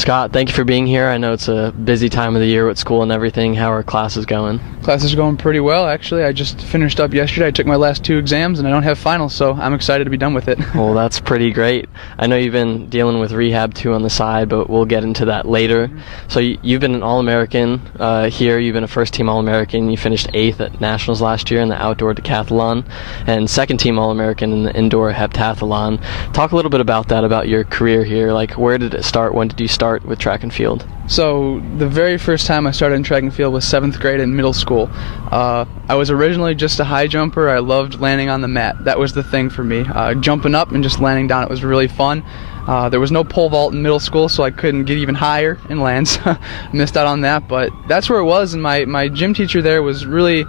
Scott, thank you for being here. I know it's a busy time of the year with school and everything. How are classes going? Classes are going pretty well, actually. I just finished up yesterday. I took my last 2 exams, and I don't have finals, so I'm excited to be done with it. Well, that's pretty great. I know you've been dealing with rehab too on the side, but we'll get into that later. So you've been an All-American here. You've been a first-team All-American. You finished 8th at Nationals last year in the outdoor decathlon, and second-team All-American in the indoor heptathlon. Talk a little bit about that, about your career here. Like, where did it start? When did you start with track and field? So the very first time I started in track and field was 7th grade in middle school. I was originally just a high jumper. I loved landing on the mat. That was the thing for me. Jumping up and just landing down, it was really fun. There was no pole vault in middle school, so I couldn't get even higher in lands. Missed out on that, but that's where it was. And my gym teacher there was really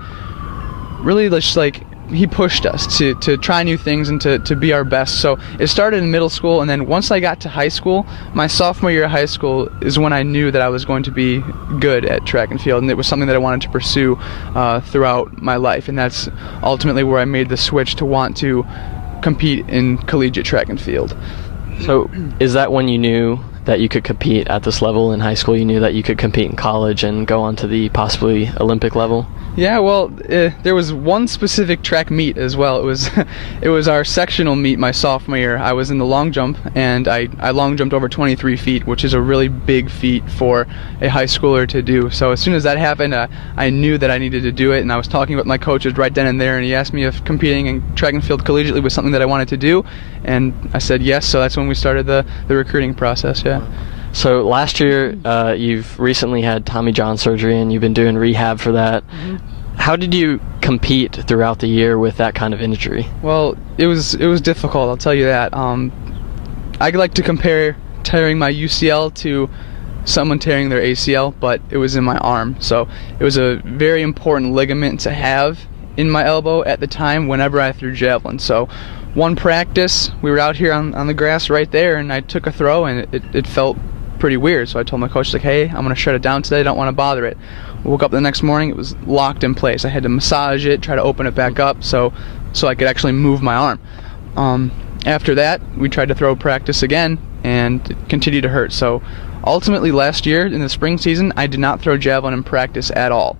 just like, he pushed us to try new things and to be our best. So it started in middle school, and then once I got to high school, my sophomore year of high school is when I knew that I was going to be good at track and field, and it was something that I wanted to pursue throughout my life. And that's ultimately where I made the switch to want to compete in collegiate track and field. So is that when you knew that you could compete at this level in high school? You knew that you could compete in college and go on to the possibly Olympic level? Yeah, well, there was one specific track meet as well. It was our sectional meet my sophomore year. I was in the long jump, and I long jumped over 23 feet, which is a really big feat for a high schooler to do. So as soon as that happened, I knew that I needed to do it, and I was talking with my coaches right then and there, and he asked me if competing in track and field collegiately was something that I wanted to do, and I said yes. So that's when we started the recruiting process. Yeah. So last year, you've recently had Tommy John surgery, and you've been doing rehab for that. Mm-hmm. How did you compete throughout the year with that kind of injury? Well, it was difficult, I'll tell you that. I like to compare tearing my UCL to someone tearing their ACL, but it was in my arm. So it was a very important ligament to have in my elbow at the time whenever I threw javelin. So one practice, we were out here on the grass right there, and I took a throw, and it felt pretty weird. So I told my coach, like, hey, I'm going to shut it down today. I don't want to bother it. Woke up the next morning, it was locked in place. I had to massage it, try to open it back up so I could actually move my arm. After that, we tried to throw practice again, and it continued to hurt. So ultimately last year in the spring season, I did not throw javelin in practice at all.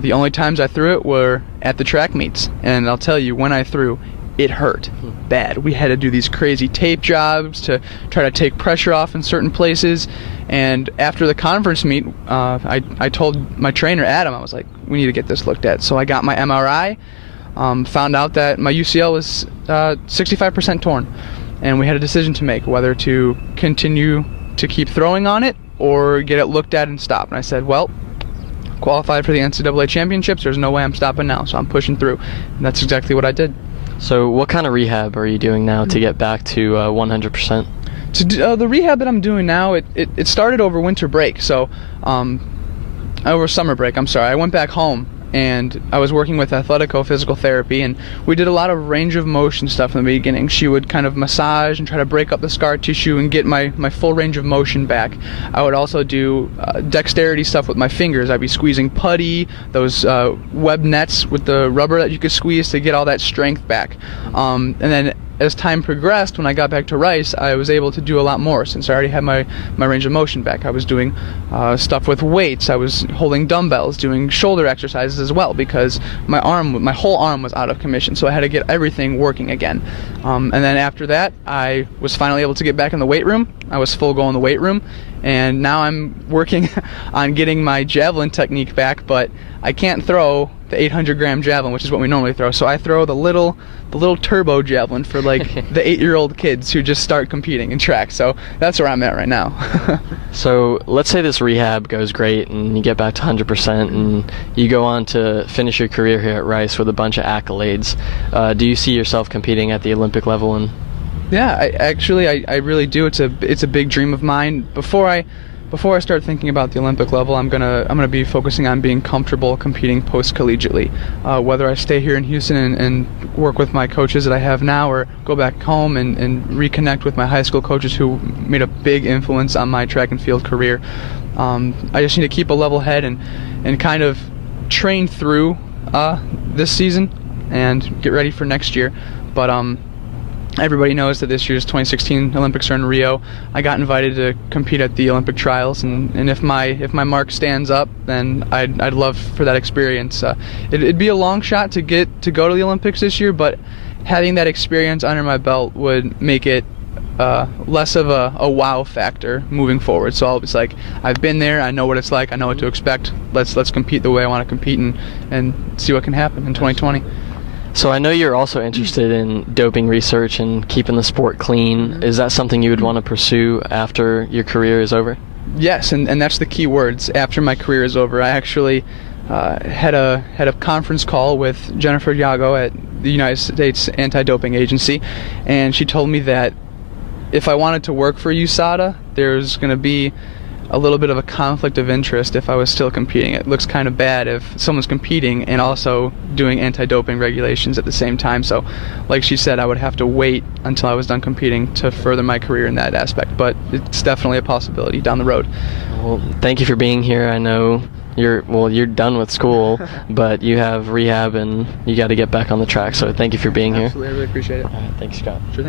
The only times I threw it were at the track meets, and I'll tell you, when I threw, it hurt bad. We had to do these crazy tape jobs to try to take pressure off in certain places. And after the conference meet, I told my trainer, Adam, I was like, we need to get this looked at. So I got my MRI, found out that my UCL was 65% torn. And we had a decision to make, whether to continue to keep throwing on it or get it looked at and stop. And I said, well, qualified for the NCAA championships, there's no way I'm stopping now, so I'm pushing through. And that's exactly what I did. So what kind of rehab are you doing now to get back to 100%? The rehab that I'm doing now, it started over winter break, so over summer break, I'm sorry. I went back home, and I was working with Athletico Physical Therapy, and we did a lot of range of motion stuff in the beginning. She would kind of massage and try to break up the scar tissue and get my full range of motion back. I would also do dexterity stuff with my fingers. I'd be squeezing putty, those web nets with the rubber that you could squeeze to get all that strength back. And then as time progressed, when I got back to Rice, I was able to do a lot more since I already had my range of motion back. I was doing stuff with weights. I was holding dumbbells, doing shoulder exercises as well, because my whole arm was out of commission, so I had to get everything working again. And then after that, I was finally able to get back in the weight room. I was full go in the weight room, and now I'm working on getting my javelin technique back, but I can't throw the 800-gram javelin, which is what we normally throw. So I throw the little turbo javelin for like the 8-year-old kids who just start competing in track. So that's where I'm at right now. So let's say this rehab goes great and you get back to 100% and you go on to finish your career here at Rice with a bunch of accolades. Do you see yourself competing at the Olympic level? Yeah, I really do. It's a big dream of mine. Before I start thinking about the Olympic level, I'm gonna be focusing on being comfortable competing post-collegiately. Whether I stay here in Houston and work with my coaches that I have now, or go back home and reconnect with my high school coaches who made a big influence on my track and field career. I just need to keep a level head and kind of train through this season and get ready for next year. But everybody knows that this year's 2016 Olympics are in Rio. I got invited to compete at the Olympic trials, and if my mark stands up, then I'd love for that experience. It'd be a long shot to go to the Olympics this year, but having that experience under my belt would make it less of a wow factor moving forward. So it's like, I've been there, I know what it's like, I know what to expect. Let's compete the way I want to compete and see what can happen in 2020. So I know you're also interested in doping research and keeping the sport clean. Is that something you would want to pursue after your career is over? Yes, and that's the key words. After my career is over, I actually had a conference call with Jennifer Yago at the United States Anti-Doping Agency, and she told me that if I wanted to work for USADA, there's going to be a little bit of a conflict of interest if I was still competing. It looks kind of bad if someone's competing and also doing anti-doping regulations at the same time. So, like she said, I would have to wait until I was done competing to further my career in that aspect. But it's definitely a possibility down the road. Well, thank you for being here. I know you're done with school, but you have rehab and you got to get back on the track. So thank you for being here. Absolutely, I really appreciate it. All right, thanks, Scott. Sure thing.